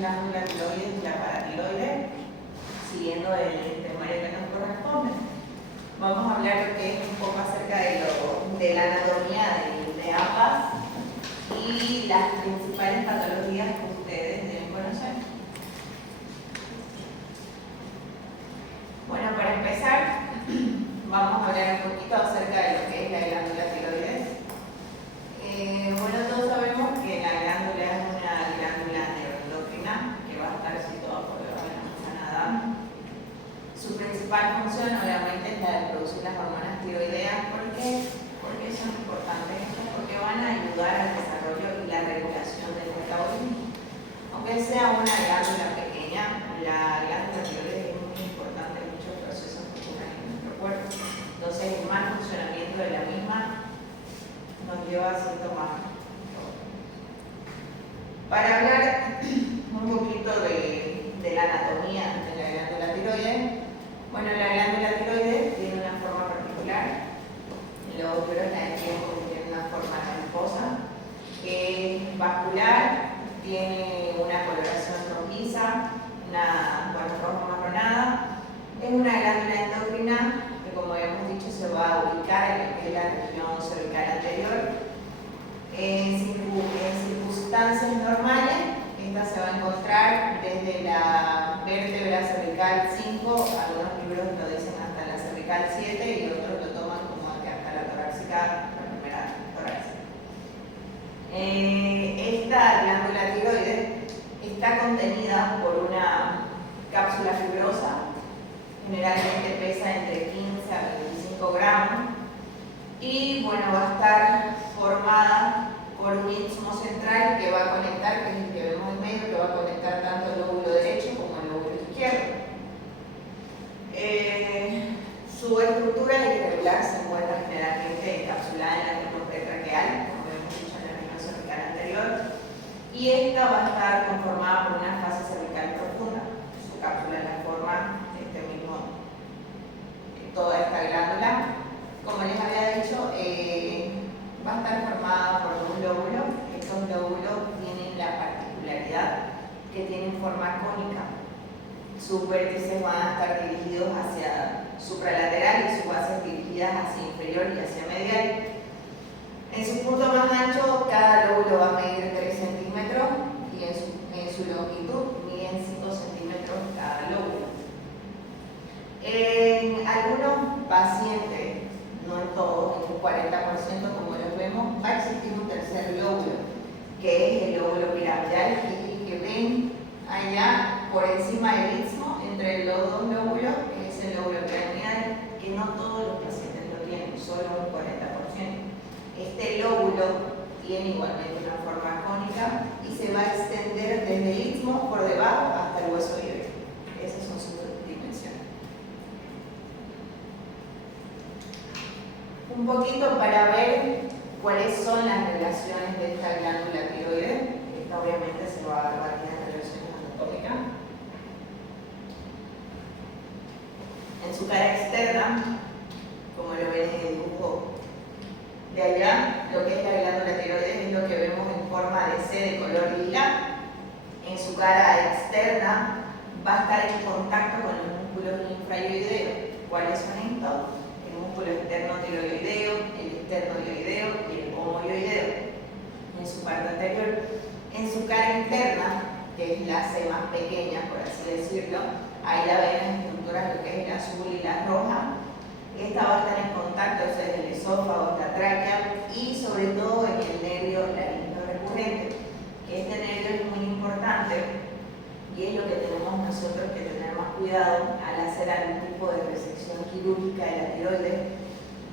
glándula tiroides y la paratiroides, siguiendo el temario que nos corresponde. Vamos a hablar lo que es un poco acerca de la anatomía de ambas y las principales patologías que ustedes deben conocer. Bueno, para empezar, vamos a hablar un poquito acerca de lo que es la glándula tiroides. Bueno, todos sabemos que la glándula es una glándula neuroendocrina que va a estar situada por debajo de la manzana. Su principal función, obviamente, es la de producir las hormonas tiroideas. ¿Por qué? Porque son importantes, porque van a ayudar al desarrollo y la regulación del metabolismo. Aunque sea una glándula pequeña, la glándula tiroides es muy importante en muchos procesos que ocurren en nuestro cuerpo. Entonces, el mal funcionamiento de la misma nos lleva a síntomas. Para hablar un poquito de la anatomía de la glándula tiroides, bueno, la glándula tiroides tiene una forma particular. Los óvulos la tienen una forma mariposa, es vascular, tiene una coloración rojiza, roja marronada. Es una glándula endocrina que, como habíamos dicho, se va a ubicar en la región cervical anterior. En circunstancias normales, esta se va a encontrar desde la vértebra cervical 5, algunos libros lo dicen hasta la cervical 7 y otros lo toman como hasta la torácica, la primera torácica. Esta glándula tiroides está contenida por una cápsula fibrosa, generalmente pesa entre 15 a 25 gramos y bueno, va a estar formada por un istmo central que va a conectar, que es el que vemos en medio, que va a conectar tanto el lóbulo derecho como el lóbulo izquierdo. Su estructura irregular se encuentra generalmente encapsulada en la región pretraqueal, como hemos dicho en la región cervical anterior, y esta va a estar conformada por una fase cervical profunda. Su cápsula la forma toda esta glándula. Como les había dicho, va a estar formada por dos lóbulos. Estos lóbulos tienen la particularidad que tienen forma cónica. Sus vértices van a estar dirigidos hacia supralateral y sus bases dirigidas hacia inferior y hacia medial. En su punto más ancho, cada lóbulo va a medir 3 centímetros y en su longitud miden 5 centímetros cada lóbulo. En algunos pacientes, no en todos, en un 40% como los vemos, va a existir un tercer lóbulo, que es el lóbulo piramidal, que ven allá por encima del istmo, entre los dos lóbulos, que es el lóbulo piramidal, que no todos los pacientes lo tienen, solo un 40%. Este lóbulo tiene igualmente una forma cónica y se va a extender desde el istmo por debajo hasta el hueso ibérico. Esas son sus dimensiones. Un poquito para ver cuáles son las relaciones de esta glándula tiroides. Esta obviamente se va a dar varias relaciones anatómicas. En su cara externa, como lo ven en el dibujo de allá, lo que es la glándula tiroides es lo que vemos en forma de C de color lila. En su cara externa va a estar en contacto con los músculos infrayoideos. ¿Cuáles son estos? El músculo externo-tiroideo, el externo-ioideo y el homoioideo. En su parte anterior. En su cara interna, que es la C más pequeña, por así decirlo, ahí la ven en estructuras lo que es el azul y la roja. Esta va a estar en contacto, o sea, el esófago, la tráquea y sobre todo en el nervio laríngeo recurrente. Este nervio es muy importante y es lo que tenemos nosotros que tener más cuidado al hacer algún tipo de resección quirúrgica de la tiroides,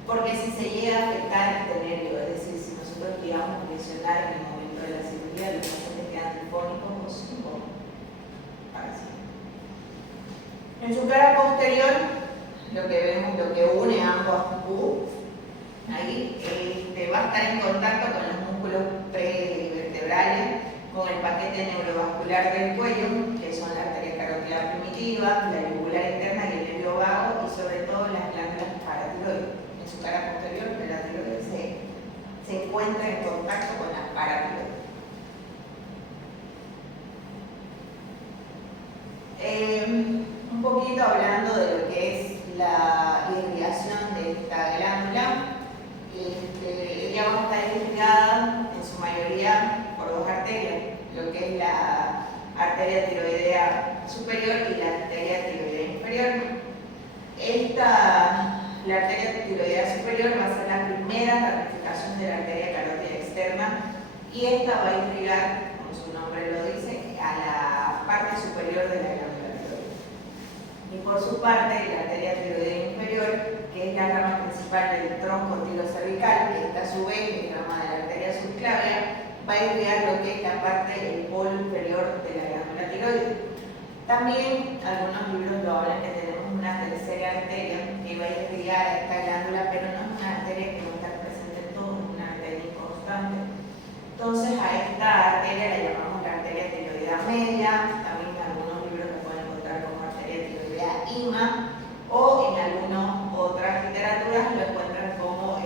porque si se llega a afectar este nervio, es decir, si nosotros llegamos a lesionar en el momento de la cirugía, los pacientes quedan trifónicos o sin parásitos. En su cara posterior, lo que vemos, lo que une ambos Q, ahí va a estar en contacto con los músculos prevertebrales, con el paquete neurovascular del cuello, que son la arteria carótida primitiva, la yugular interna y el nervio vago, y sobre todo las glándulas paratiroides. En su cara posterior, la tiroides se encuentra en contacto con las paratiroides. Un poquito hablando de lo que es la irrigación de esta glándula. Ella va a estar irrigada en su mayoría por dos arterias, lo que es la arteria tiroidea superior y la arteria tiroidea inferior. La arteria tiroidea superior va a ser la primera ramificación de la arteria carótida externa y esta va a irrigar, como su nombre lo dice, a la parte superior de la glándula tiroidea. Y por su parte, la arteria tiroidea inferior, que es la rama principal del tronco tirocervical, que está a su vez en la rama de la arteria subclavia, va a irrigar lo que es la parte del polo inferior de la glándula tiroides. También algunos libros lo hablan que tenemos una tercera arteria que va a irrigar a esta glándula, pero no es una arteria que va a estar presente en todo, es una arteria inconstante. Entonces a esta arteria la llamamos la arteria tiroidea media, también en algunos libros la pueden encontrar como arteria tiroidea IMA, o en algunas otras literaturas lo encuentran como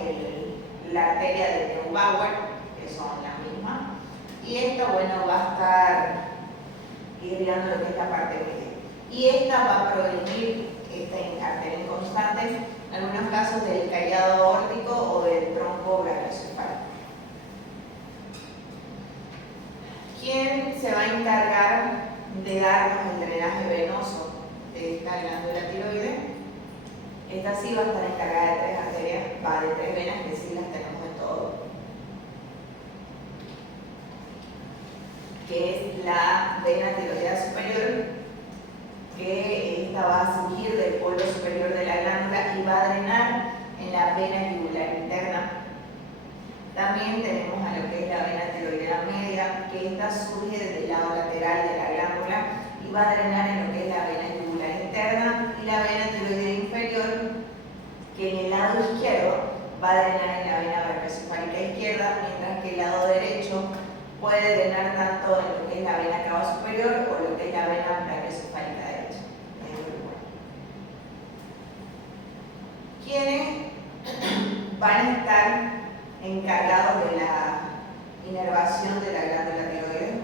la arteria de Neubauer, que son las mismas. Y esta, bueno, va a estar irrigando lo que es la parte media. Y esta va a provenir, esta arteria inconstante, en algunos casos del callado aórtico o del tronco brachiocefálico. ¿Quién se va a encargar de darnos el drenaje venoso de esta glándula tiroides? Esta sí va a estar encargada de tres arterias, de tres venas que sí las tenemos en todo, que es la vena tiroidea superior, que esta va a surgir del polo superior de la glándula y va a drenar en la vena yugular interna. También tenemos a lo que es la vena tiroidea media, que esta surge desde el lado lateral de la glándula y va a drenar en lo que es la vena yugular interna, y la vena tiroidea inferior, que en el lado izquierdo va a drenar en la vena brachiocefálica izquierda, mientras que el lado derecho puede drenar tanto en lo que es la vena cava superior o lo que es la vena brachiocefálica derecha. ¿Quiénes van a estar encargados de la inervación de la glándula tiroides?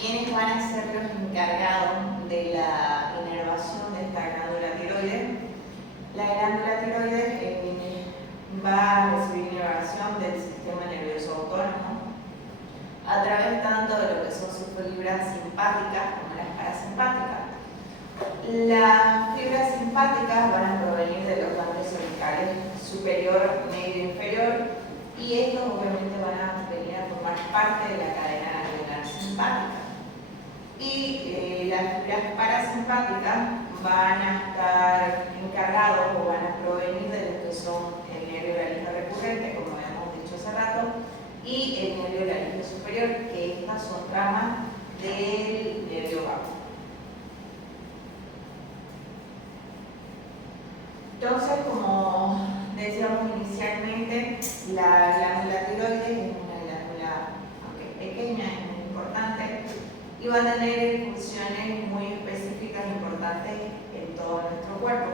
¿Quiénes van a ser los encargados de la inervación de esta glándula tiroides? La glándula tiroides va a recibir inervación del sistema nervioso autónomo a través tanto de lo que son sus fibras simpáticas como las parasimpáticas. Las fibras simpáticas van a provenir de los ganglios cervicales superior, medio e inferior, y estos obviamente van a venir a formar parte de la cadena ganglionar simpática. Y las fibras parasimpáticas van a estar encargados o van a provenir de lo que son el nervio laringe recurrente, como habíamos dicho hace rato, y el nervio laringe superior, que estas son ramas del nervio vago. Entonces, como decíamos inicialmente, la glándula tiroides es una glándula, aunque pequeña, es muy importante y va a tener funciones muy específicas e importantes en todo nuestro cuerpo.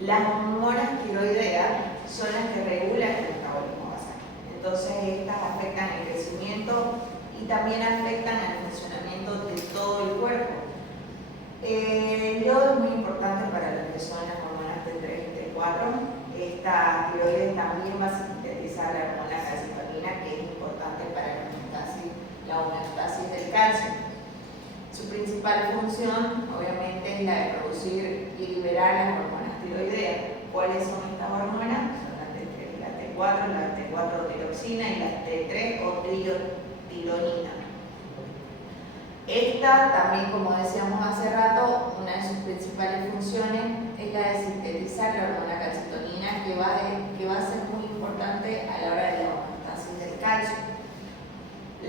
Las hormonas tiroideas son las que regulan el metabolismo basal. Entonces, estas afectan el crecimiento y también afectan al funcionamiento de todo el cuerpo. El yodo es muy importante para lo que son las hormonas T3 y T4. Esta tiroides también va a sintetizar la hormona calcitonina, que es importante para la homeostasis del calcio. Su principal función, obviamente, es la de producir y liberar las hormonas tiroideas. ¿Cuáles son estas hormonas? Son las T3 y la T4, la T4-tiroxina y la T3 o tironina. Esta también, como decíamos hace rato, una de sus principales funciones es la de sintetizar la hormona calcitonina, que va a ser muy importante a la hora de la homeostasis del calcio.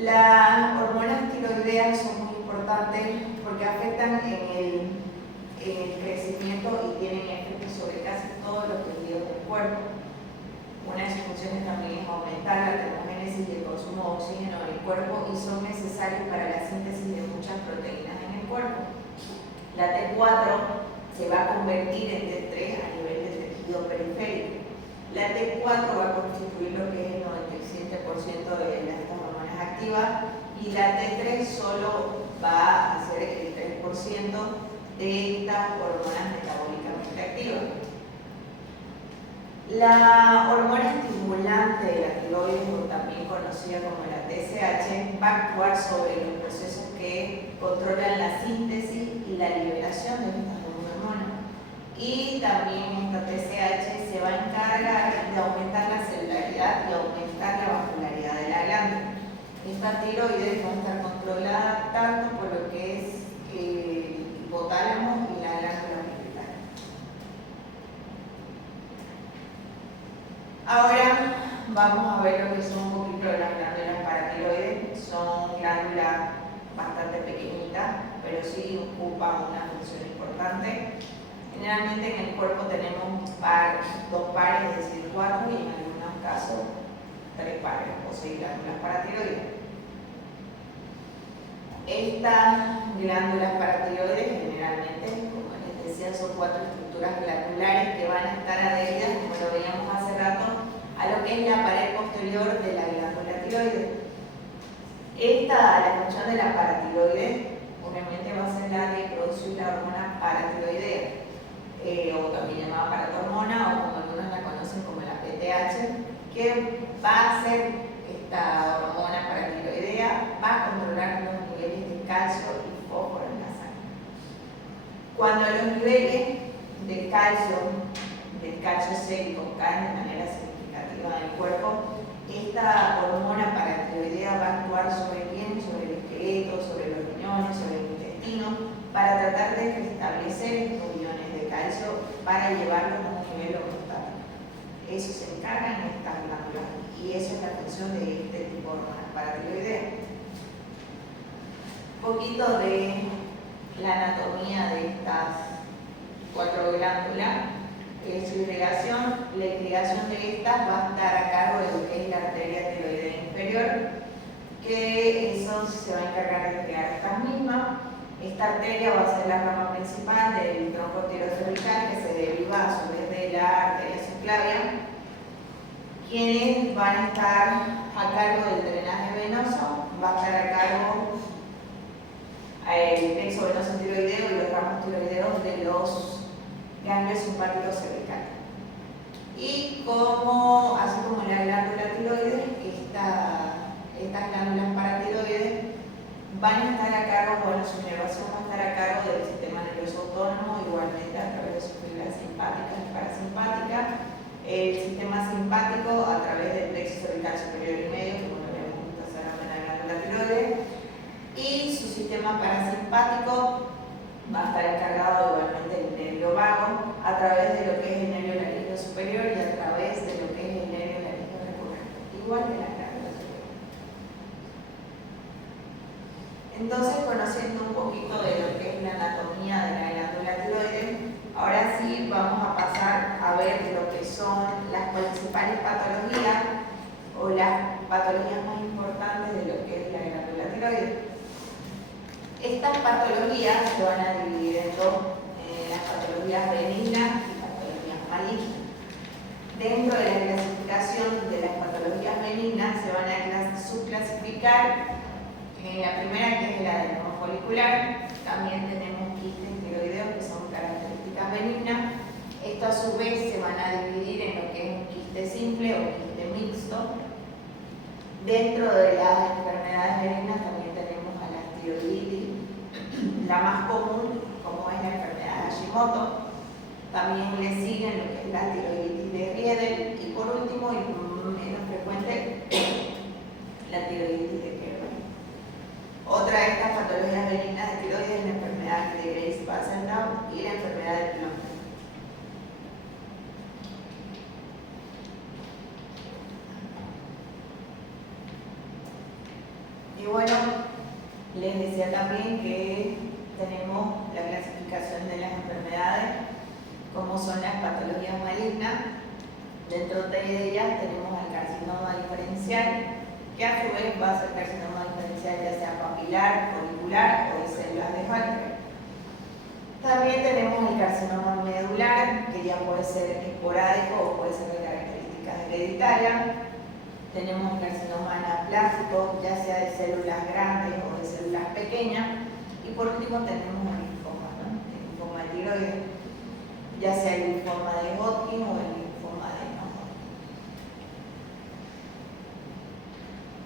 Las hormonas tiroideas son muy importantes porque afectan en el crecimiento y tienen efectos sobre casi todos los tejidos del cuerpo. Una de sus funciones también es aumentar la termogénesis y el consumo de oxígeno en el cuerpo y son necesarios para la síntesis de muchas proteínas en el cuerpo. La T4 se va a convertir en T3 a nivel del tejido periférico. La T4 va a constituir lo que es el 97% de las hormonas activas y la T3 solo va a ser el 3% de estas hormonas metabólicamente activas. La hormona estimulante de la tiroides, o también conocida como la TSH, va a actuar sobre los procesos que controlan la síntesis y la liberación de estas hormonas. Y también esta TSH se va a encargar de aumentar la celularidad y aumentar la vascularidad de la glándula. Esta tiroides va a estar controlada tanto por lo que es el hipotálamo y la glándula pituitaria. Ahora vamos a ver lo que son un poquito las glándulas paratiroides. Son glándulas bastante pequeñitas, pero sí ocupan una función importante. Generalmente en el cuerpo tenemos dos pares, es decir, 4, y en algunos casos 3 pares o 6 glándulas paratiroides. Estas glándulas paratiroides generalmente, como les decía, son 4 estructuras glandulares que van a estar adheridas, como lo veíamos hace rato, a lo que es la pared posterior de la glándula tiroides. La función de la paratiroides obviamente va a ser la de producir la hormona paratiroidea, o también llamada paratormona, o como algunos la conocen como la PTH, que va a hacer esta hormona paratiroidea, va a controlar los niveles de calcio y fósforo en la sangre. Cuando los niveles de calcio sérico caen de manera significativa en el cuerpo, esta hormona paratiroidea va a actuar sobre quién, sobre el esqueleto, sobre los riñones, sobre el intestino, para tratar de restablecer estos iones de calcio para llevarlos a un nivel homeostático. Eso se encarga en estas glándulas y esa es la función de este tipo de hormonas paratiroideas. Un poquito de la anatomía de estas 4 glándulas. Su irrigación, la irrigación de estas va a estar a cargo de lo que es la arteria tiroidea inferior, que eso se va a encargar de irrigar estas mismas. Esta arteria va a ser la rama principal del tronco tirocervical, que se deriva a su vez de la arteria subclavia, quienes van a estar a cargo del drenaje venoso, va a estar a cargo el plexo venoso tiroideo y los ramos tiroideos de los ganglios simpáticos cervicales. Y como, así como la glándula tiroides, estas glándulas paratiroides van a estar a cargo, bueno, su inervación va a estar a cargo del sistema nervioso autónomo, igualmente a través de sus fibras simpáticas y parasimpáticas. El sistema simpático a través del plexo cervical superior y medio, que bueno, le gusta hacer a la glándula tiroides, y su sistema parasimpático va a estar encargado igualmente del nervio vago a través de lo que es el nervio laríngeo superior y a través de lo que es el nervio laríngeo recurrente, igual que la glándula superior. Entonces, conociendo un poquito de lo que es la anatomía de la glándula tiroides, ahora sí vamos a pasar a ver lo que son las principales patologías o las patologías más importantes de lo que es la glándula tiroides. Estas patologías se van a dividir en dos, las patologías benignas y patologías malignas. Dentro de la clasificación de las patologías benignas se van a subclasificar la primera, que es el adenoma folicular. También tenemos quistes tiroideos, que son características benignas. Esto a su vez se van a dividir en lo que es un quiste simple o quiste mixto. Dentro de las enfermedades benignas también tenemos a la tiroiditis, la más común, como es la enfermedad de Hashimoto. También le siguen lo que es la tiroiditis de Riedel y por último, y menos frecuente, la tiroiditis de Kerber. Otra de estas patologías benignas de tiroides es la enfermedad de Graves-Passendahl y la enfermedad de Plummer. Y bueno, les decía también que tenemos la clasificación de las enfermedades, como son las patologías malignas. Dentro de ellas tenemos el carcinoma diferencial, que a su vez va a ser carcinoma diferencial ya sea papilar, folicular o de células de Hölgren. También tenemos el carcinoma medular, que ya puede ser esporádico o puede ser de características hereditarias. Tenemos el carcinoma anaplásico, ya sea de células grandes o de células pequeñas. Y por último tenemos el linfoma, ¿no? El linfoma de tiroides, ya sea el linfoma de Hodgkin o el linfoma de no-Hodgkin.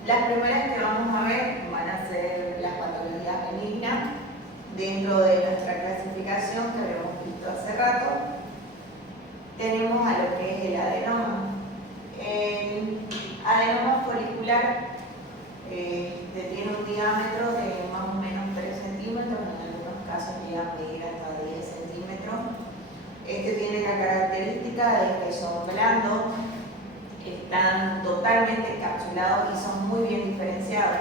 Las primeras que vamos a ver van a ser las patologías benignas dentro de nuestra clasificación que habíamos visto hace rato. Tenemos a lo que es el adenoma. El adenoma folicular tiene un diámetro de más o menos 3 centímetros, en algunos casos llega a medir hasta 10 centímetros. Este tiene la característica de que son blandos, están totalmente encapsulados y son muy bien diferenciados.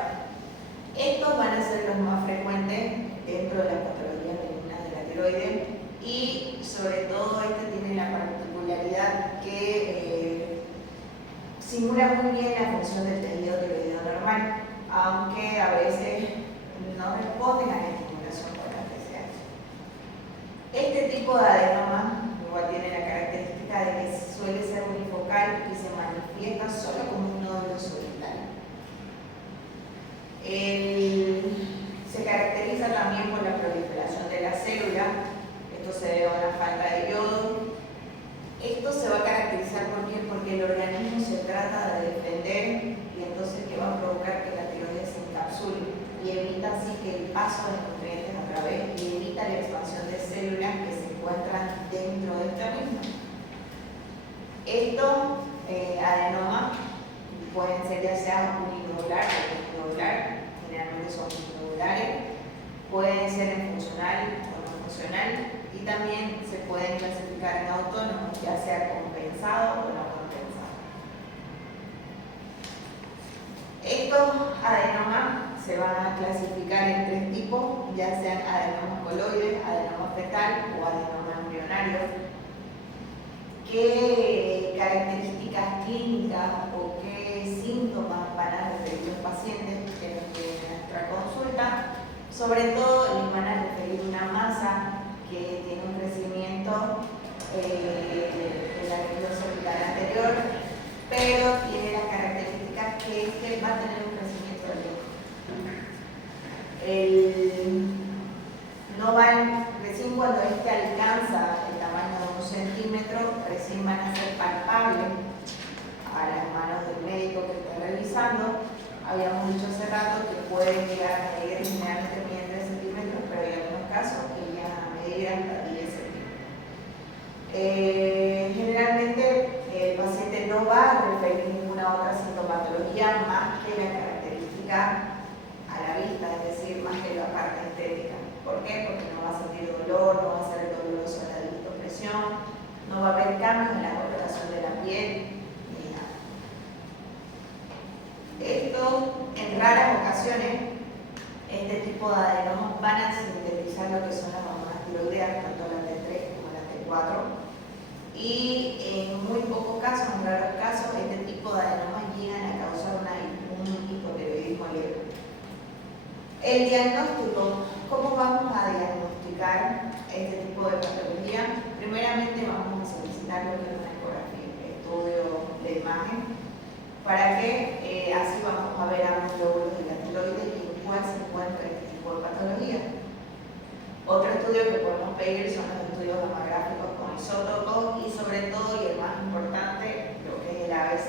Estos van a ser los más frecuentes dentro de las patologías benignas de la tiroides y sobre todo este tiene la particularidad que simula muy bien la función del tejido tiroideo normal, aunque a veces no responden a la estimulación por la TSH. Este tipo de adenoma igual tiene la característica de que suele ser unifocal y se manifiesta solo como un nódulo solitario. Se caracteriza también por la proliferación de la célula. Esto se debe a una falta de yodo. Esto se va a caracterizar porque el organismo se trata de defender y entonces que va a provocar que la tiroides se encapsule y evita así que el paso de nutrientes a través y evita la expansión de células que se encuentran dentro de esta misma. Estos adenomas pueden ser ya sea uninudular o multinudular, generalmente son uninodular, pueden ser en funcional o no funcional y también se pueden clasificar en autónomos, ya sea compensado o no compensado. Estos adenomas se van a clasificar en 3 tipos, ya sean adenomas coloides, adenoma fetal o adenoma embrionario. ¿Qué características clínicas o qué síntomas van a referir los pacientes que nos vienen a nuestra consulta? Sobre todo les van a referir una masa que tiene un crecimiento de la región cervical anterior, pero tiene las características que va a tener un crecimiento lento. recién van a ser palpables a las manos del médico que está revisando. Habíamos dicho hace rato que pueden llegar a medir, generalmente miden 3 centímetros, pero hay algunos casos que llegan a medir hasta 10 centímetros. Generalmente el paciente no va a referir ninguna otra sintomatología más que la característica a la vista, es decir, más que la parte estética. ¿Por qué? Porque no va a sentir dolor, no va a ser doloroso la lipopresión, no va a haber cambios en la coloración de la piel, ni nada. Esto, en raras ocasiones, este tipo de adenomas van a sintetizar lo que son las hormonas tiroideas, tanto la T3 como la T4. Y en muy pocos casos, en raros casos, este tipo de adenomas llegan a causar un hipotiroidismo leve. El diagnóstico, ¿cómo vamos a diagnosticar este tipo de patología? Primeramente vamos a solicitar lo que es una ecografía, estudio de imagen, para que así vamos a ver ambos lóbulos de la tiroides y en cuál se encuentra este tipo de patología. Otro estudio que podemos pedir son los estudios gamagráficos con isótopos y sobre todo, y el más importante, lo que es el ABC,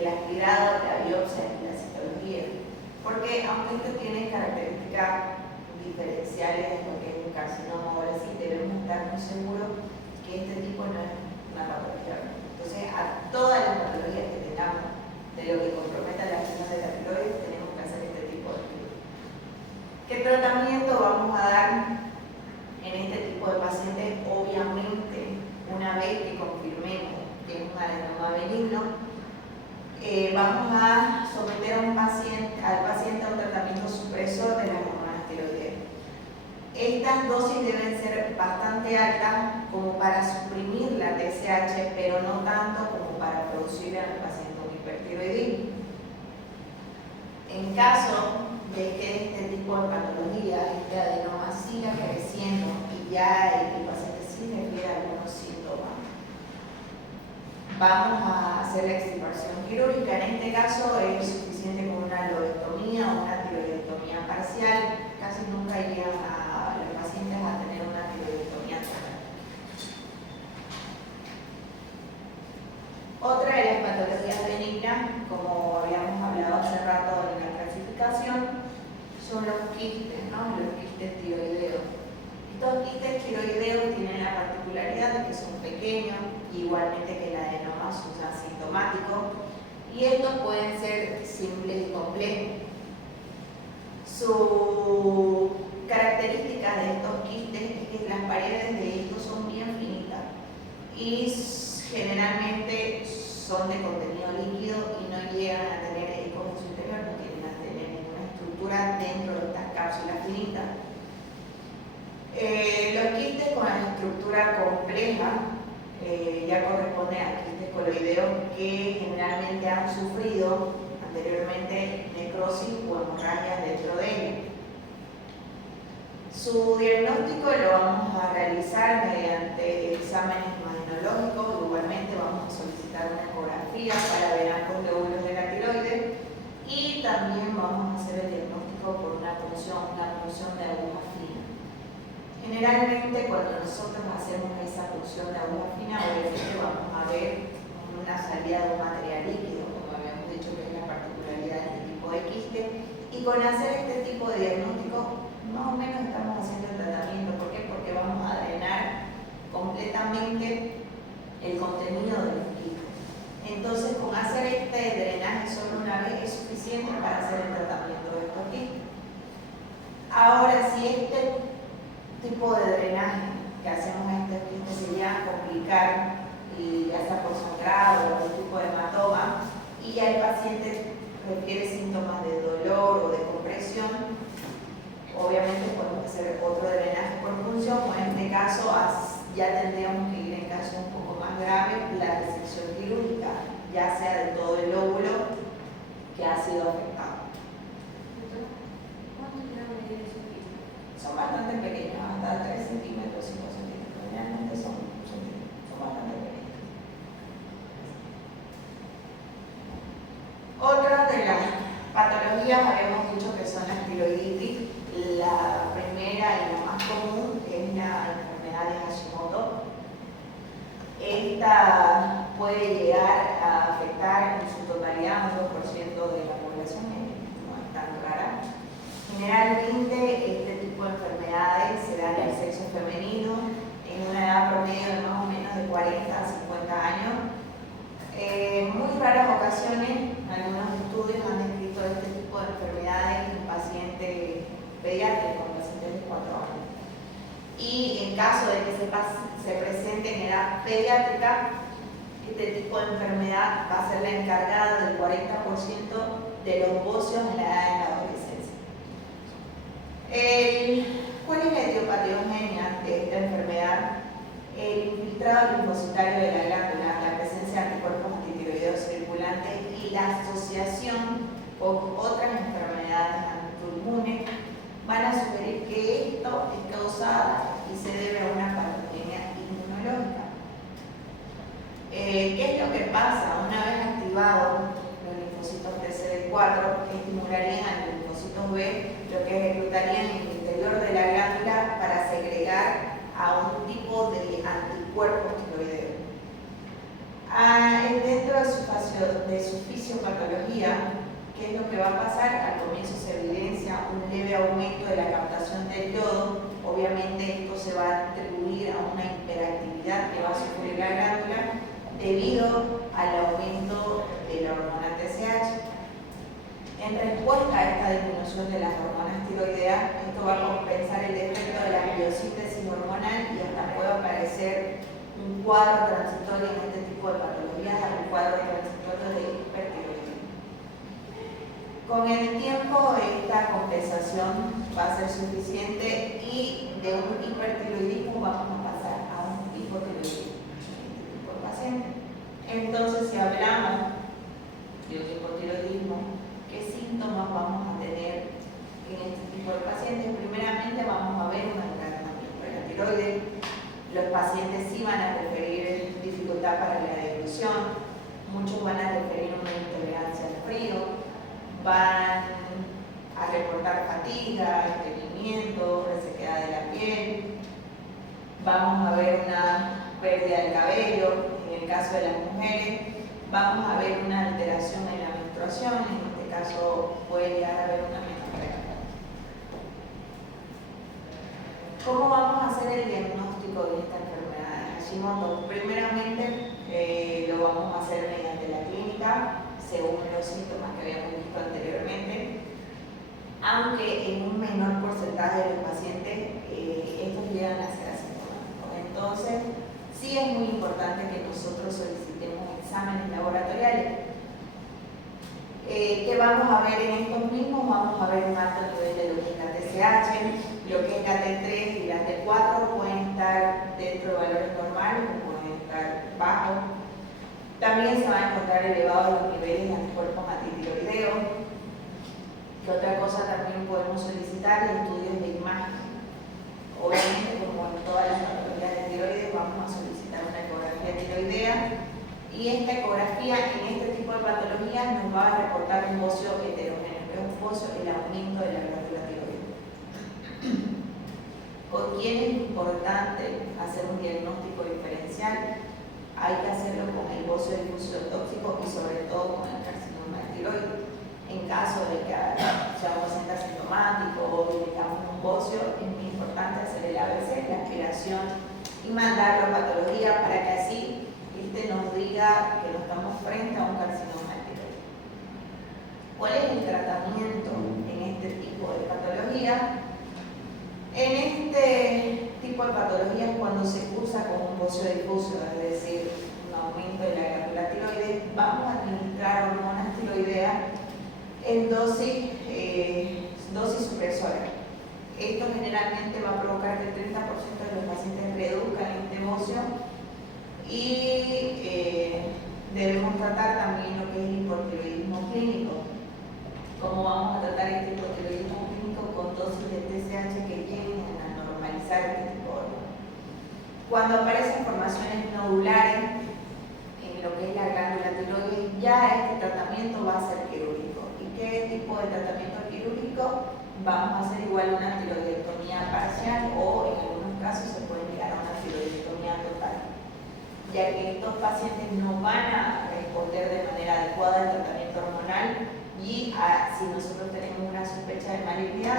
el aspirado, la biopsia y la citología. Porque aunque esto tiene características diferenciales en lo que es un carcinoma o así, debemos estar muy seguros que este tipo no es una patología. Entonces, a todas las patologías que tengamos de lo que comprometa la función de la tiroides, tenemos que hacer este tipo de estudios. ¿Qué tratamiento vamos a dar en este tipo de pacientes? Obviamente, una vez que confirmemos que es un adenoma benigno, vamos a someter al paciente a un tratamiento supresor de las hormonas tiroideas. Estas dosis deben ser bastante altas como para suprimir la TSH, pero no tanto como para producirle al paciente un hipertiroidismo. En caso de que este tipo de patología, este adenoma, siga creciendo y ya el paciente sí refiere a algunos síntomas, vamos a hacer la extirpación quirúrgica. En este caso es suficiente con una lobectomía o una tiroidectomía parcial. Casi nunca llegan a los pacientes a tener una tiroidectomía total. Otra de las patologías benignas, como habíamos hablado hace rato en la clasificación, son los quistes, ¿no? Los quistes tiroideos. Estos quistes tiroideos tienen la particularidad de que son pequeños, igualmente que el adenoma, son asintomáticos, y estos pueden ser simples y complejos. Su característica de estos quistes es que las paredes de estos son bien finitas y generalmente son de contenido líquido y no llegan a tener el conjunto interior, no tienen a tener ninguna estructura dentro de estas cápsulas finitas. Los quistes con la estructura compleja ya corresponden a quistes coloideos que generalmente han sufrido anteriormente necrosis o hemorragias dentro de ellos. Su diagnóstico lo vamos a realizar mediante exámenes imagenológicos. Igualmente vamos a solicitar una ecografía para ver ambos lóbulos de la tiroides y también vamos a hacer el diagnóstico por una punción de aguja fina. Generalmente cuando nosotros hacemos esa punción de aguja fina, obviamente vamos a ver una salida de un material líquido, como habíamos dicho que es la particularidad de este tipo de quiste, y con hacer este tipo de diagnóstico más o menos estamos haciendo el tratamiento. ¿Por qué? Porque vamos a drenar completamente el contenido del quiste. Entonces, con hacer este drenaje solo una vez es suficiente para hacer el tratamiento de estos quistes. Ahora, si este tipo de drenaje que hacemos a estos quistes se llega a complicar, y ya sea por sangrado o algún tipo de hematoma, y ya el paciente refiere síntomas de dolor o de compresión, obviamente podemos hacer otro drenaje por punción, o en este caso ya tendríamos que ir en casos un poco más graves, la resección quirúrgica, ya sea de todo el lóbulo que ha sido afectado. ¿Cuánto gramos de esos quistes? Son bastante pequeños, hasta 3 centímetros, 5 centímetros, generalmente son bastante pequeños. Otra de las patologías habíamos dicho que son las tiroiditis. La primera y la más común es la enfermedad de Hashimoto. Esta puede llegar a afectar en su totalidad un 2% de la población, no es tan rara. Generalmente este tipo de enfermedades se dan en el sexo femenino en una edad promedio de más o menos de 40 a 50 años. En muy raras ocasiones, algunos estudios han descrito este tipo de enfermedades en pacientes pediátricos, pacientes de 4 años. Y en caso de que se presente en edad pediátrica, este tipo de enfermedad va a ser la encargada del 40% de los bocios en la edad de la adolescencia. ¿Cuál es la etiopatogenia de esta enfermedad? El infiltrado linfocitario de la glándula, la presencia de anticuerpos antitiroideos circulantes y la asociación con otras enfermedades autoinmunes van a sugerir que esto es causada y se debe a una patogenia inmunológica. ¿Qué es lo que pasa? Una vez activados los linfocitos TCD4, estimularían a los linfocitos B, lo que reclutarían en el interior de la glándula para segregar a un tipo de anticuerpos tiroideos. Dentro de su fisiopatología, ¿qué es lo que va a pasar? Al comienzo se evidencia un leve aumento de la captación del yodo. Obviamente esto se va a atribuir a una hiperactividad que va a sufrir la glándula debido al aumento de la hormona TSH. En respuesta a esta disminución de las hormonas tiroideas, esto va a compensar el efecto de la biosíntesis hormonal y hasta puede aparecer un cuadro transitorio en este tipo de patologías, un cuadro transitorio de hipertiroidismo. Con el tiempo esta compensación va a ser suficiente y de un hipertiroidismo vamos a pasar a un hipotiroidismo en este tipo de pacientes. Entonces, si hablamos de un hipotiroidismo, ¿qué síntomas vamos a tener en este tipo de pacientes? Primeramente vamos a ver un agotamiento de la tiroides. Los pacientes sí van a referir dificultad para la deglución, muchos van a referir una intolerancia al frío, van a reportar fatiga, estreñimiento, resequedad de la piel, vamos a ver una pérdida del cabello, en el caso de las mujeres, vamos a ver una alteración en la menstruación, en este caso puede llegar a haber una menorrea. ¿Cómo vamos a hacer el diagnóstico de esta enfermedad de Hashimoto? Primeramente lo vamos a hacer mediante la clínica, según los síntomas que habíamos visto anteriormente, aunque en un menor porcentaje de los pacientes estos llegan a ser asintomáticos. Entonces, sí es muy importante que nosotros solicitemos exámenes laboratoriales. ¿Qué vamos a ver en estos mismos? Vamos a ver un alto nivel de lo que es la TSH, lo que es la T3 y la T4 pueden estar dentro de valores normales o pueden estar bajos. También se van a encontrar elevados los niveles de anticuerpos antitiroideos. ¿Qué otra cosa también podemos solicitar? Estudios de imagen. Obviamente, como en todas las patologías de tiroides, vamos a solicitar una ecografía tiroidea. Y esta ecografía en este tipo de patologías nos va a reportar un bocio heterogéneo, que es un bocio, el aumento de la glándula tiroides. ¿Con quién es importante hacer un diagnóstico diferencial? Hay que hacerlo con el bocio difuso tóxico y sobre todo con el carcinoma de tiroides. En caso de que sea un paciente asintomático o tengamos un bocio, es muy importante hacer el ABC, la aspiración y mandarlo a patología para que así nos diga que no estamos frente a un carcinoma de tiroides. ¿Cuál es el tratamiento en este tipo de patología? En este tipo de patologías, cuando se cursa con un bocio difuso, es decir, un aumento de la glándula tiroides, vamos a administrar hormonas tiroideas en dosis supresoras. Esto generalmente va a provocar que el 30% de los pacientes reduzcan este bocio y debemos tratar también lo que es el hipotiroidismo clínico. ¿Cómo vamos a tratar este hipotiroidismo clínico? Con dosis de TSH que lleguen a normalizar este tipo de hormonas. Cuando aparecen formaciones nodulares en lo que es la glándula tiroides, ya este tratamiento va a ser quirúrgico. ¿Y qué tipo de tratamiento quirúrgico? Vamos a hacer igual una tiroidectomía parcial o en algunos casos se puede llegar a una tiroidectomía total. ya que estos pacientes no van a responder de manera adecuada al tratamiento hormonal y si nosotros tenemos una sospecha de malignidad,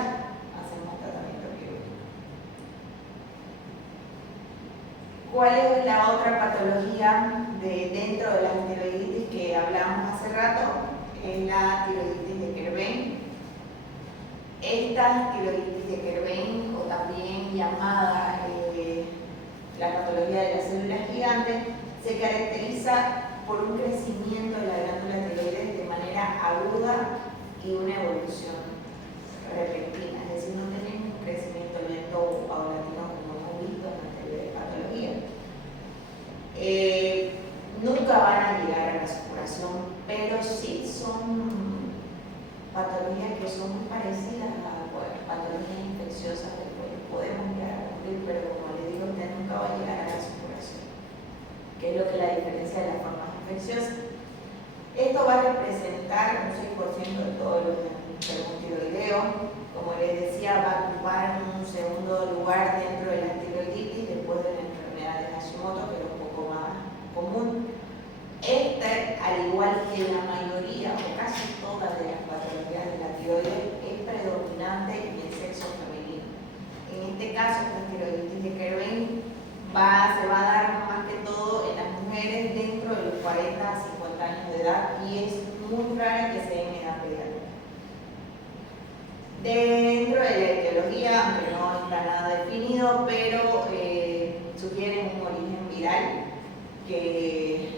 hacemos tratamiento quirúrgico. ¿Cuál es la otra patología dentro de la tiroiditis que hablábamos hace rato? Es la tiroiditis de Kerbein. Esta tiroiditis de Kerbein, o también llamada la patología de las células gigantes, se caracteriza por un crecimiento de la glándula tiroides de manera aguda y una evolución repentina, es decir, no tenemos un crecimiento lento o paulatino como hemos visto en la anterior patología. Nunca van a llegar a la supuración, pero sí son patologías que son muy parecidas a patologías infecciosas del cuello. Podemos llegar a cumplir, pero como les digo, usted nunca va a llegar a la supuración, que es lo que la diferencia de las formas infecciosas. Esto va a representar un 6% de todos los enfermos tiroideos. Como les decía, va a ocupar un segundo lugar dentro de la tiroiditis después de la enfermedad de Hashimoto, que es un poco más común. Al igual que la mayoría o casi todas de las patologías de la tiroides, es predominante en el sexo femenino. En este caso, la tiroiditis de Kerbein se va a dar más que todo en las mujeres dentro de los 40 a 50 años de edad y es muy rara que se dé en edad pediátrica. Dentro de la etiología, aunque no está nada definido, pero sugiere un origen viral que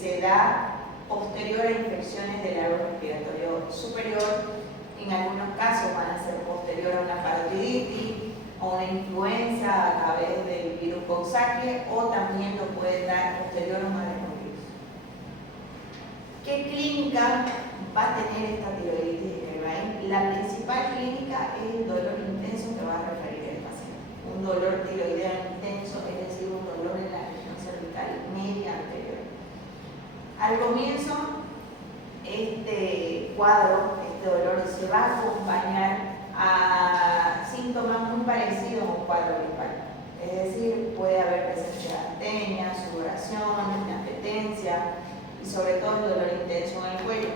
se da posterior a infecciones del árbol respiratorio superior. En algunos casos van a ser posterior a una parotiditis o una influenza a través del virus Coxsackie, o también lo puede dar posterior a un adenovirus. ¿Qué clínica va a tener esta tiroiditis de Kerbein? La principal clínica es el dolor intenso que va a referir el paciente. Un dolor tiroideo intenso, es decir, un dolor en la región cervical media anterior. Al comienzo, este cuadro, este dolor, se va a acompañar a síntomas muy parecidos a un cuadro gripal. Es decir, puede haber presencia de astenia, sudoración, inapetencia y sobre todo el dolor intenso en el cuello.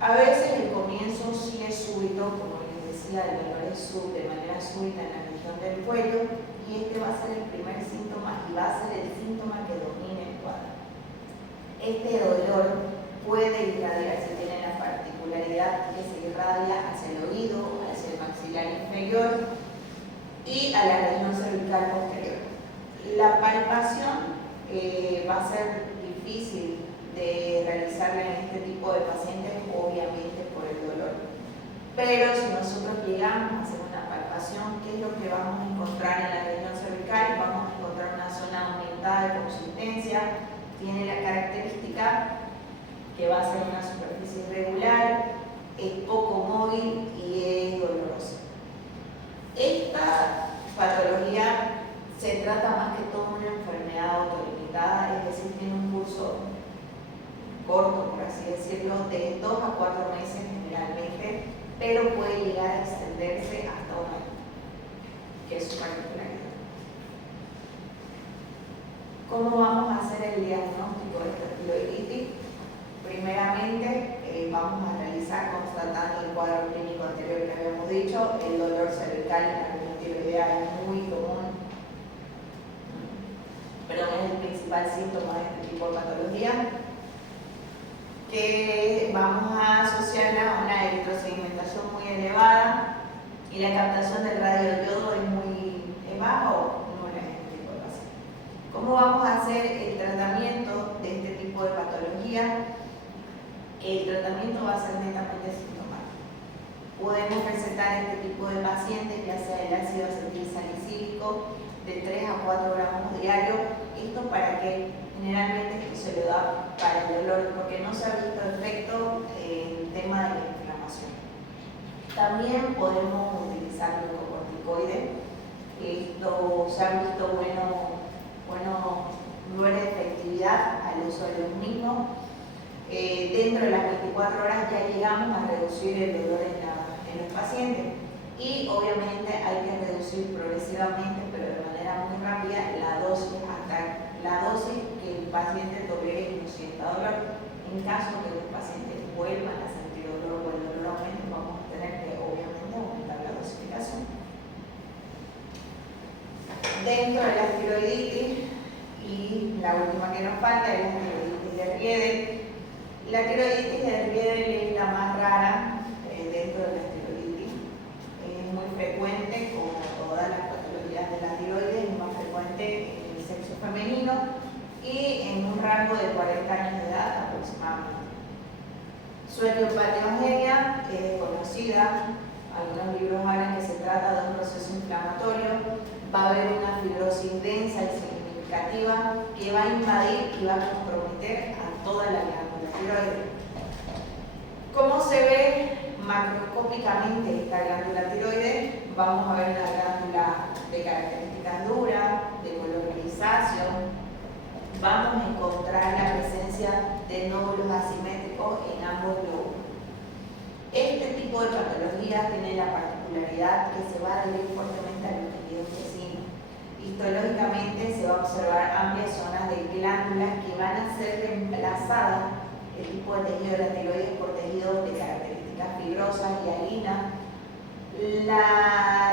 A veces el comienzo sí es súbito, como les decía, el dolor es de manera súbita en la región del cuello, y este va a ser el primer síntoma y va a ser el síntoma que domine el cuadro. Este dolor puede irradiar, si tiene la particularidad que se irradia hacia el oído, hacia el maxilar inferior y a la región cervical posterior. La palpación va a ser difícil de realizarla en este tipo de pacientes, obviamente por el dolor. Pero si nosotros llegamos a hacer una palpación, ¿qué es lo que vamos a encontrar en la región cervical? Vamos a encontrar una zona aumentada de consistencia. Tiene la característica que va a ser una superficie irregular, es poco móvil y es dolorosa. Esta patología se trata más que todo de una enfermedad autolimitada, es decir, tiene un curso corto, por así decirlo, de 2 a 4 meses generalmente, pero puede llegar a extenderse hasta un año, que es su particularidad. ¿Cómo vamos a hacer el diagnóstico de esta tiroiditis? Primeramente, vamos a realizar, constatando el cuadro clínico anterior que habíamos dicho, el dolor cervical en la región tiroidea es muy común, pero es el principal síntoma de este tipo de patología, que vamos a asociarla a una electrosedimentación muy elevada y la captación del radio de yodo es muy baja o nula en este tipo de pacientes. ¿Cómo vamos a hacer el tratamiento de este tipo de patología? El tratamiento va a ser netamente sintomático. Podemos recetar este tipo de pacientes, ya sea el ácido acetilsalicílico de 3 a 4 gramos diarios. Esto para que generalmente esto se lo da para el dolor, porque no se ha visto efecto en el tema de la inflamación. También podemos utilizar glucocorticoides. Esto se ha visto buena efectividad al uso de los mismos. Dentro de las 24 horas ya llegamos a reducir el dolor en los pacientes, y obviamente hay que reducir progresivamente, pero de manera manera muy rápida la dosis hasta la dosis que el paciente tolere y no sienta dolor. En caso que los pacientes vuelvan a sentir dolor o el dolor aumente, vamos a tener que obviamente aumentar la dosificación. Dentro de la tiroiditis, y la última que nos falta es la tiroiditis de Riedel. La tiroiditis de Riedel es la más rara dentro de la tiroiditis. Es muy frecuente, como todas las patologías de la tiroides, es más frecuente en el sexo femenino y en un rango de 40 años de edad aproximadamente. Su etiopatogenia es desconocida. Algunos libros hablan que se trata de un proceso inflamatorio. Va a haber una fibrosis densa y significativa que va a invadir y va a comprometer a toda la glándula tiroides. ¿Cómo se ve macroscópicamente esta glándula tiroides? Vamos a ver una glándula de características duras, de color grisáceo. Vamos a encontrar la presencia de nódulos asimétricos en ambos glóbulos. Este tipo de patología tiene la particularidad que se va a adherir fuertemente a los tejidos vecinos. Histológicamente se va a observar amplias zonas de glándulas que van a ser reemplazadas, el tipo de tejido de la tiroides, por tejidos de características fibrosas y hialinas. La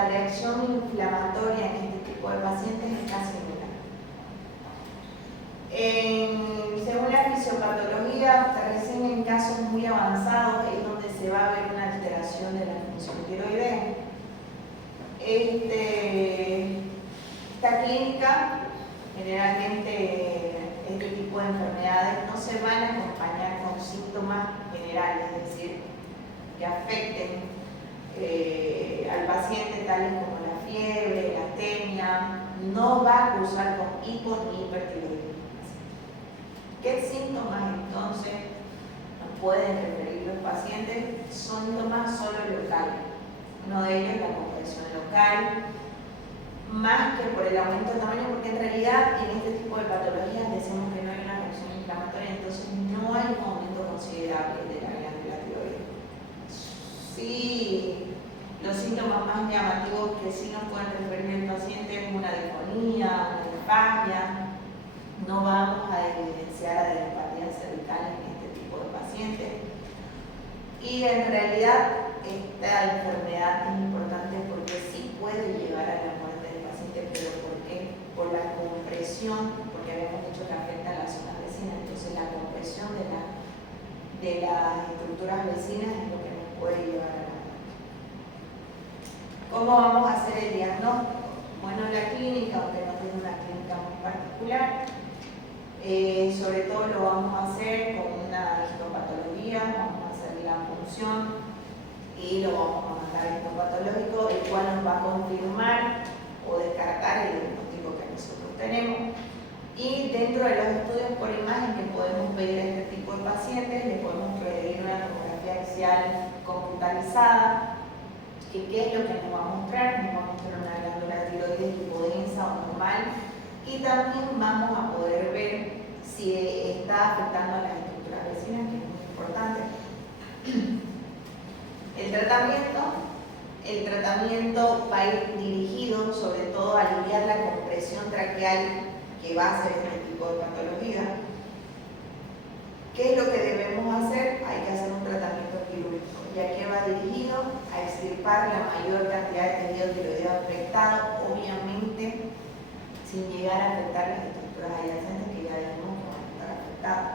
reacción inflamatoria en este tipo de pacientes es casi nula. Según la fisiopatología, recién en casos muy avanzados es donde se va a ver una alteración de la función tiroidea. Esta clínica, generalmente este tipo de enfermedades no se van a acompañar con síntomas generales, es decir, que afecten al paciente, tales como la fiebre, la astenia. No va a cursar con hipo ni hipertiroidismo. ¿Qué síntomas entonces nos pueden referir los pacientes? Son síntomas solo locales. Uno de ellos es la compresión local, más que por el aumento de tamaño, porque en realidad en este tipo de patologías decimos que no hay una reacción inflamatoria, entonces no hay un aumento considerable de la glándula tiroides. Sí, los síntomas más llamativos que sí nos pueden referir el paciente es una disfonía, una disfagia. No vamos a evidenciar adenopatía cervical en este tipo de pacientes. Y en realidad esta enfermedad es importante porque sí puede llevar a la muerte del paciente, pero ¿por qué? Por la compresión, porque habíamos dicho que afecta a las zonas vecinas, entonces la compresión de las estructuras vecinas es lo que nos puede llevar a la muerte. ¿Cómo vamos a hacer el diagnóstico? Bueno, la clínica, aunque no tiene una clínica muy particular, sobre todo lo vamos a hacer con una histopatología, vamos a hacer la punción y lo vamos a mandar a histopatológico, el cual nos va a confirmar o descartar el diagnóstico que nosotros tenemos. Y dentro de los estudios por imagen que podemos pedir a este tipo de pacientes, le podemos pedir una tomografía axial computarizada. ¿Y qué es lo que nos va a mostrar? Nos va a mostrar una glándula tiroides hipodensa o normal. Y también vamos a poder ver si está afectando a las estructuras vecinas, que es muy importante. El tratamiento va a ir dirigido sobre todo a aliviar la compresión traqueal que va a hacer este tipo de patología. ¿Qué es lo que debemos hacer? Hay que hacer un tratamiento quirúrgico, ya que va dirigido a extirpar la mayor cantidad de tejido tiroideo afectado, obviamente sin llegar a afectar las estructuras adyacentes que ya dijimos que van a estar afectadas.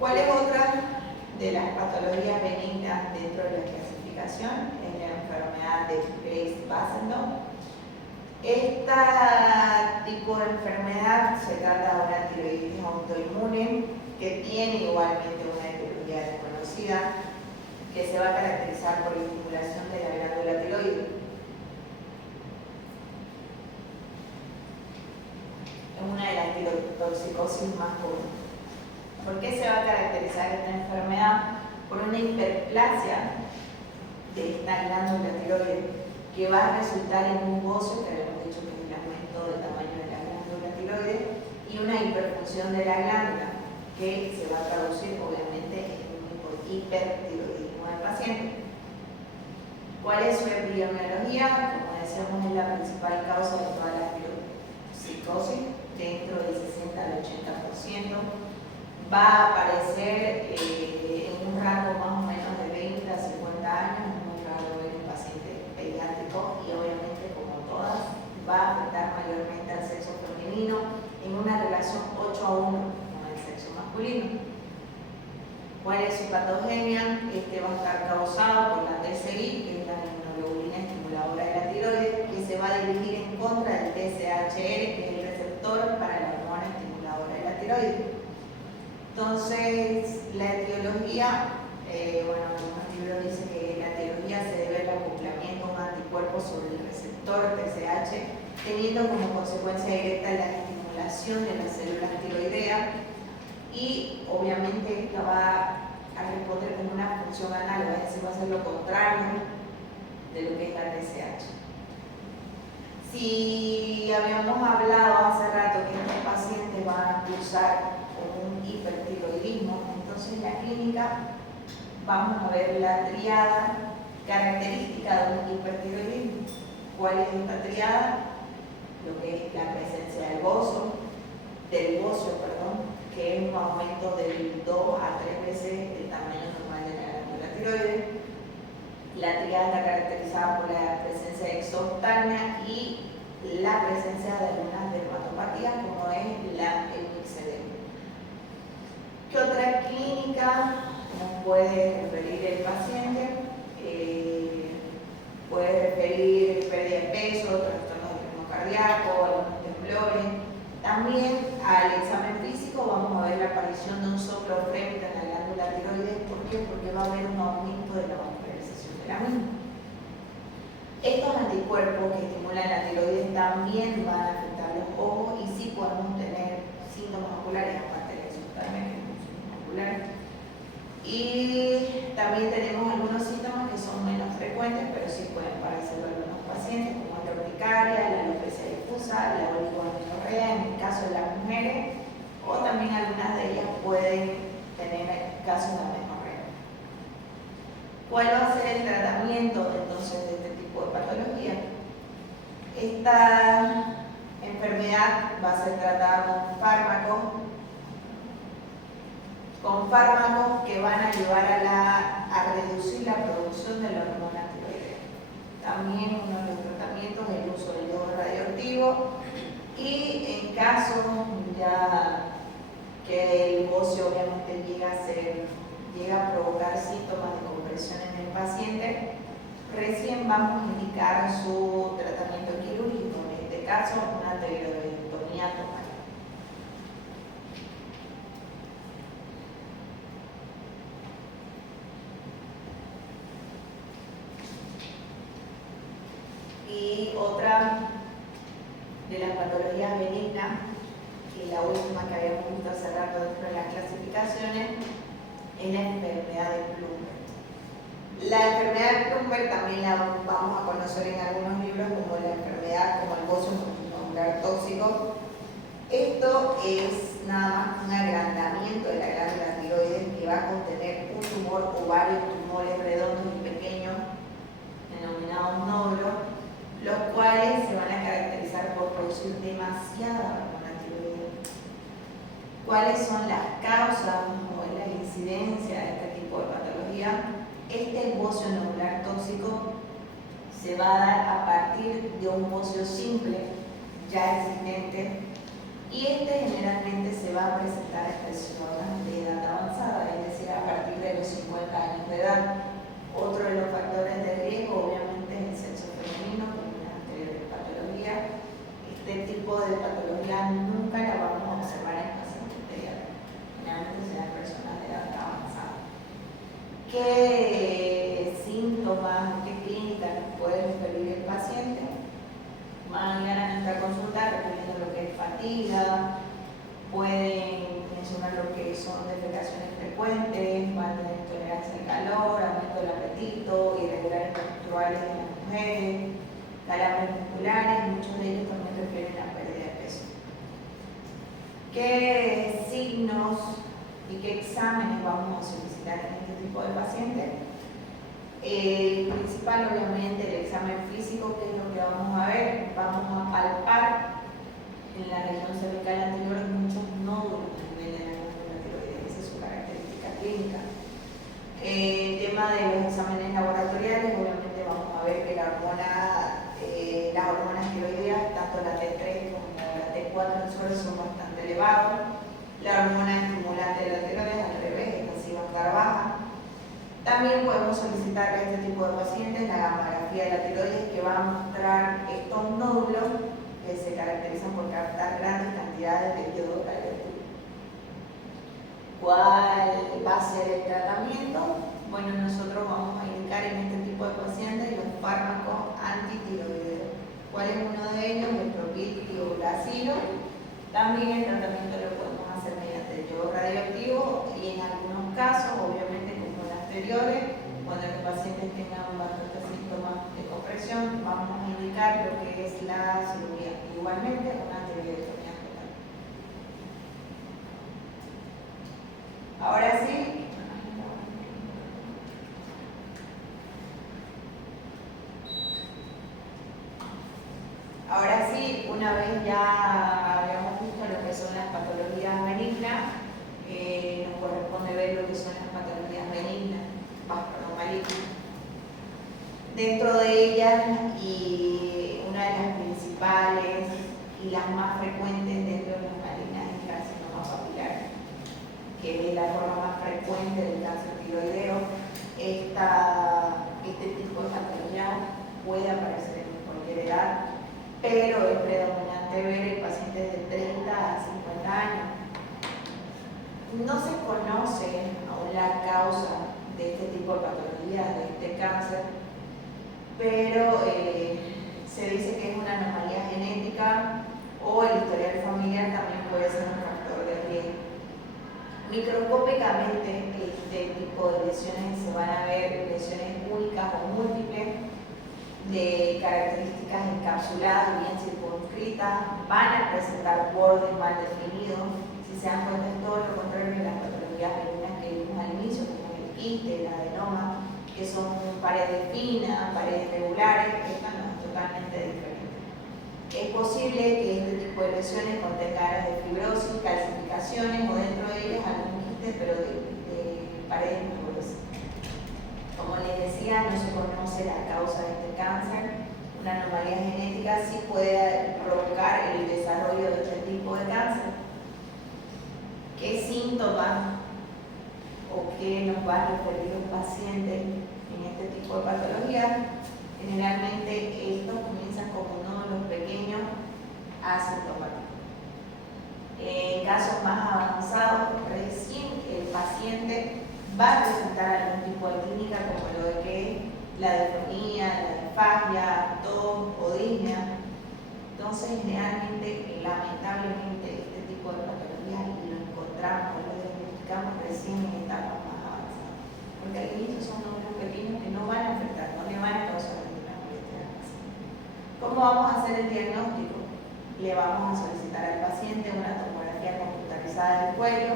¿Cuál es otra de las patologías benignas dentro de la clasificación? Es la enfermedad de Graves-Bassendorf. Este tipo de enfermedad se trata de una tiroiditis autoinmune que tiene igualmente una etiología desconocida, que se va a caracterizar por la estimulación de la glándula tiroides. Es una de las tirotoxicosis más comunes. ¿Por qué se va a caracterizar esta enfermedad? Por una hiperplasia de esta glándula tiroides que va a resultar en un bocio, que habíamos dicho que es el aumento del tamaño de la glándula tiroides, y una hiperfunción de la glándula que se va a traducir obviamente en un hipertiroidismo del paciente. ¿Cuál es su epidemiología? Como decíamos, es la principal causa de toda la psicosis, dentro del 60 al 80%. Va a aparecer en un rango más o menos de 20 a 50 años, es muy raro ver un paciente pediátrico y obviamente, como todas, va a afectar mayormente al sexo femenino en una relación 8:1 con el sexo masculino. ¿Cuál es su patogenia? Este va a estar causado por la TCI, que es la inmunoglobulina estimuladora de la tiroides, que se va a dirigir en contra del TSHR, que es el receptor para la hormona estimuladora de la tiroides. Entonces, la etiología, bueno, en algunos libros dice que la etiología se debe al acoplamiento de un anticuerpo sobre el receptor TSH, teniendo como consecuencia directa la estimulación de las células tiroideas, y obviamente esta va a responder con una función análoga, es decir, va a ser lo contrario de lo que es la TSH. Si habíamos hablado hace rato que estos pacientes van a cursar con un hipertiroidismo, entonces en la clínica vamos a ver la triada característica de un hipertiroidismo. ¿Cuál es esta triada? Lo que es la presencia del bocio, que es un aumento del 2 a 3 veces el tamaño normal de la glándula tiroides. La triada está caracterizada por la presencia de exoftálmica y la presencia de algunas dermatopatías, como es el mixedema. ¿Qué otra clínica nos puede referir el paciente? Puede referir pérdida de peso, trastornos del ritmo cardíaco, algunos temblores. También al examen físico vamos a ver la aparición de un soplo frente a la glándula tiroides. ¿Por qué? Porque va a haber un aumento de la vascularización de la misma. Estos anticuerpos que estimulan la tiroides también van a afectar los ojos y sí podemos tener síntomas oculares, aparte de eso también es un síntoma ocular. Y también tenemos algunos síntomas que son menos frecuentes, pero sí pueden parecer a algunos pacientes, como la urticaria, la alopecia difusa, la oligomenorrea en el caso de las mujeres, o también algunas de ellas pueden tener casos de amenorrea. ¿Cuál va a ser el tratamiento entonces de este tipo de patología? Esta enfermedad va a ser tratada con fármacos que van a ayudar a reducir la producción de la hormona tiroidea. También uno de los tratamientos es el uso del yodo radioactivo, y en caso ya que el bocio obviamente llega a provocar síntomas de compresión en el paciente, recién vamos a indicar su tratamiento quirúrgico, en este caso una tiroidectomía total. Y otra de las patologías benignas, y la última que habíamos visto hace rato dentro de las clasificaciones, es la enfermedad de Plummer. La enfermedad de Plummer también la vamos a conocer en algunos libros como la enfermedad, como el bocio nodular tóxico. Esto es nada más un agrandamiento de la glándula tiroides que va a contener un tumor o varios tumores redondos y pequeños, denominados nódulos, los cuales se van a caracterizar por producir demasiada hormona tiroidea. ¿Cuáles son las causas o la incidencia de este tipo de patología? Este bocio nodular tóxico se va a dar a partir de un bocio simple ya existente, y este generalmente se va a presentar en personas de edad avanzada, es decir, a partir de los 50 años de edad. Otro de los factores de riesgo obviamente es el sexo femenino, como en las anteriores patologías. Este tipo de patología nunca la vamos a observar en pacientes pediátricos, generalmente serán personas de edad avanzada. ¿Qué síntomas, qué clínicas nos puede referir el paciente? Van a llegar a nuestra consulta refiriendo lo que es fatiga, pueden mencionar lo que son defecaciones frecuentes, van a tener intolerancia al calor, aumento del apetito, irregulares menstruales en las mujeres, calambres musculares, muchos de ellos también refieren a pérdida de peso. ¿Qué signos y qué exámenes vamos a solicitar en este tipo de pacientes? El principal, obviamente, el examen físico, que es lo que vamos a ver. Vamos a palpar en la región cervical anterior muchos nódulos a nivel de la glándula tiroides. Esa es su característica clínica. El tema de los exámenes laboratoriales, obviamente vamos a ver que las hormonas tiroideas, tanto la T3 como la T4 en suelo, son bastante elevados. La hormona estimulante de la tiroides, al revés, esta sí va a estar baja. También podemos solicitar a este tipo de pacientes la gamografía de la tiroides, que va a mostrar estos nódulos que se caracterizan por captar grandes cantidades de yodo radioactivo. ¿Cuál va a ser el tratamiento? Bueno, nosotros vamos a indicar en este tipo de pacientes los fármacos antitiroideos. ¿Cuál es uno de ellos? El propil y uracilo. También el tratamiento lo podemos hacer mediante el yodo radioactivo y en algunos casos, obviamente como en anteriores, cuando los pacientes tengan bastantes síntomas de compresión, vamos a indicar lo que es la cirugía. Igualmente, una tiroidectomía total. Ahora sí. Ahora sí, una vez ya habíamos visto lo que son las patologías benignas, nos corresponde ver lo que son las patologías benignas, malignas. Dentro de ellas, y una de las principales y las más frecuentes dentro de las malignas es el carcinoma papilar, que es la forma más frecuente del cáncer tiroideo. Este tipo de patología puede aparecer en cualquier edad, pero es predominante ver en pacientes de 30 a 50 años. No se conoce aún la causa de este tipo de patologías, de este cáncer, pero se dice que es una anomalía genética o el historial familiar también puede ser un factor de riesgo. Microscópicamente, este tipo de lesiones se van a ver lesiones únicas o múltiples, de características encapsuladas y bien circunscritas, van a presentar bordes mal definidos. Si se dan cuenta, es todo lo contrario de las patologías benignas que vimos al inicio, como el quiste, el adenoma, que son paredes finas, paredes regulares. Esta no, es totalmente diferente. Es posible que este tipo de lesiones contengan áreas de fibrosis, calcificaciones o dentro de ellas algún quiste, pero de paredes muy gruesas. Como les decía, no se conoce la causa de este cáncer. Una anomalía genética sí puede provocar el desarrollo de este tipo de cáncer. ¿Qué síntomas o qué nos va a referir un paciente en este tipo de patología? Generalmente estos comienzan como nódulos pequeños asintomáticos. En casos más avanzados, recién el paciente va a presentar algún tipo de clínica como lo de que la disfonía, la disfagia, tos o disnea. Entonces, generalmente, lamentablemente, este tipo de patologías lo encontramos, lo diagnosticamos recién en etapas más avanzadas. Porque al inicio son nódulos pequeños que no van a afectar, no le van a causar ninguna molestia al paciente. ¿Cómo vamos a hacer el diagnóstico? Le vamos a solicitar al paciente una tomografía computarizada del cuello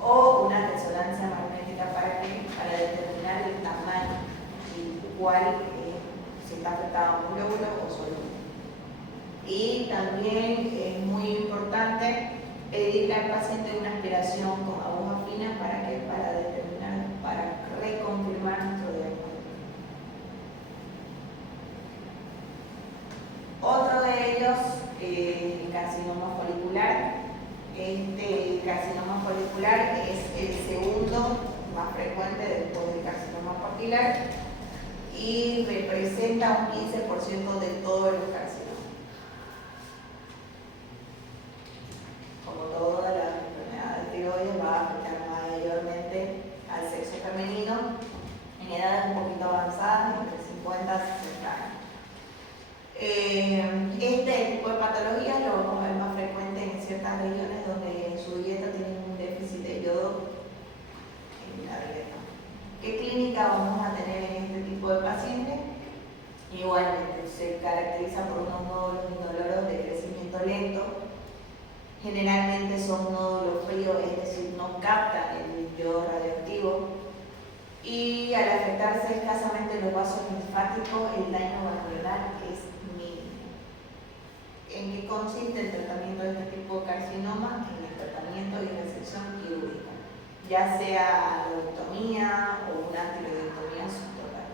o una resonancia magnética para determinar el tamaño y cuál si está afectado un glóbulo o solo uno. Y también es muy importante pedirle al paciente una aspiración con aguja fina para determinar, para reconfirmar nuestro diagnóstico. Otro de ellos, el carcinoma folicular. Este carcinoma folicular es el segundo más frecuente después del carcinoma papilar y representa un 15% de todos los carcinomas. Como todas las enfermedades tiroides, va a afectar mayormente al sexo femenino en edades un poquito avanzadas, entre 50 y 60 años. Este tipo de patologías lo vamos a ver más frecuente en ciertas regiones donde en su dieta tienen un déficit de yodo en la dieta. ¿Qué clínica vamos a tener en este tipo de pacientes? Igualmente, se caracteriza por unos nódulos indoloros de crecimiento lento. Generalmente son nódulos fríos, es decir, no captan el yodo radioactivo. Y y al afectarse escasamente los vasos linfáticos, el daño valvular es mínimo. ¿En qué consiste el tratamiento de este tipo de carcinoma? En el tratamiento y resección quirúrgica, ya sea lobotomía o una tiroidectomía subtotal.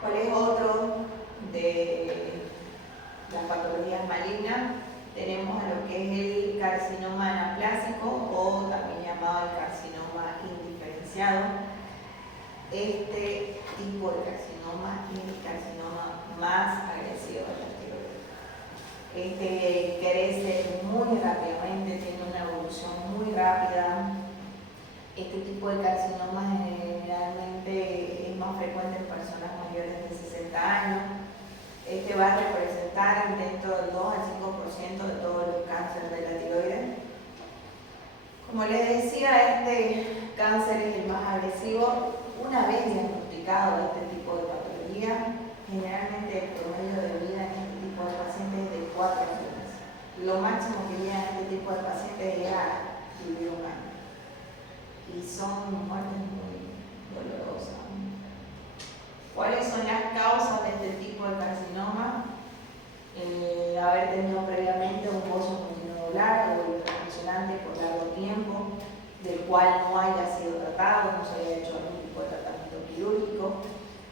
¿Cuál es otro de las patologías malignas? Tenemos lo que es el carcinoma anaplásico o también llamado el carcinoma indiferenciado. Este tipo de carcinoma es el carcinoma más agresivo de la tiroides. Este crece muy rápidamente, tiene una evolución muy rápida. Este tipo de carcinoma generalmente es más frecuente en personas mayores de 60 años. Este va a representar dentro del 2 al 5% de todos los cánceres de la tiroides. Como les decía, este cáncer es el más agresivo. Una vez diagnosticado este tipo de patología, generalmente el promedio de vida en este tipo de pacientes es de 4 años. Lo máximo que llega en este tipo de pacientes es a vivir un año. Y son muertes muy dolorosas. ¿Cuáles son las causas de este tipo de carcinoma? Haber tenido previamente un pozo multinodular o hiperfuncionante por largo tiempo, del cual no haya sido tratado, no se haya hecho algún tipo de tratamiento quirúrgico.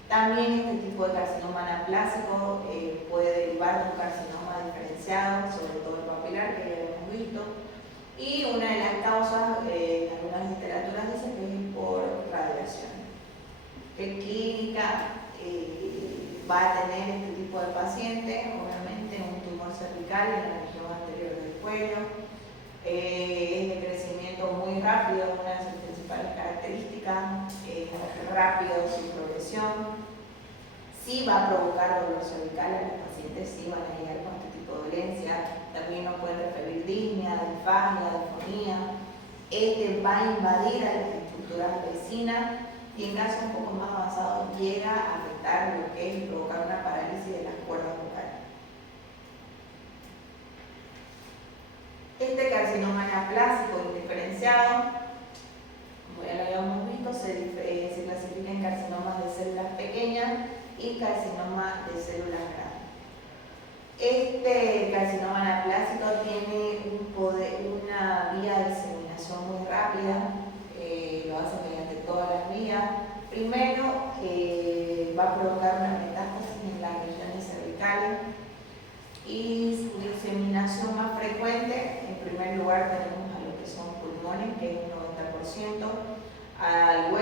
También este tipo de carcinoma anaplásico puede derivar de un carcinoma diferenciado, sobre todo el papilar, que ya lo hemos visto. Y una de las causas, en algunas literaturas dice que es por radiación. ¿Qué clínica va a tener este tipo de paciente? Obviamente un tumor cervical en la región anterior del cuello. Es de crecimiento muy rápido, una de sus principales características, rápido, sin progresión. Sí va a provocar dolor cervical, a los pacientes sí van a llegar con este tipo de dolencia. También nos pueden referir disnea, disfagia, disfonía. Este va a invadir a las estructuras vecinas y en casos un poco más avanzados llega a afectar lo que es provocar una parálisis de las cuerdas vocales. Este carcinoma anaplásico indiferenciado, como ya lo habíamos visto, se clasifica en carcinomas de células pequeñas y carcinoma de células grandes. Este carcinoma anaplásico tiene una vía de diseminación muy rápida, lo hace mediante todas las vías. Primero, va a provocar una metástasis en las regiones cervicales y su diseminación más frecuente, en primer lugar tenemos a lo que son pulmones, que es un 90%, al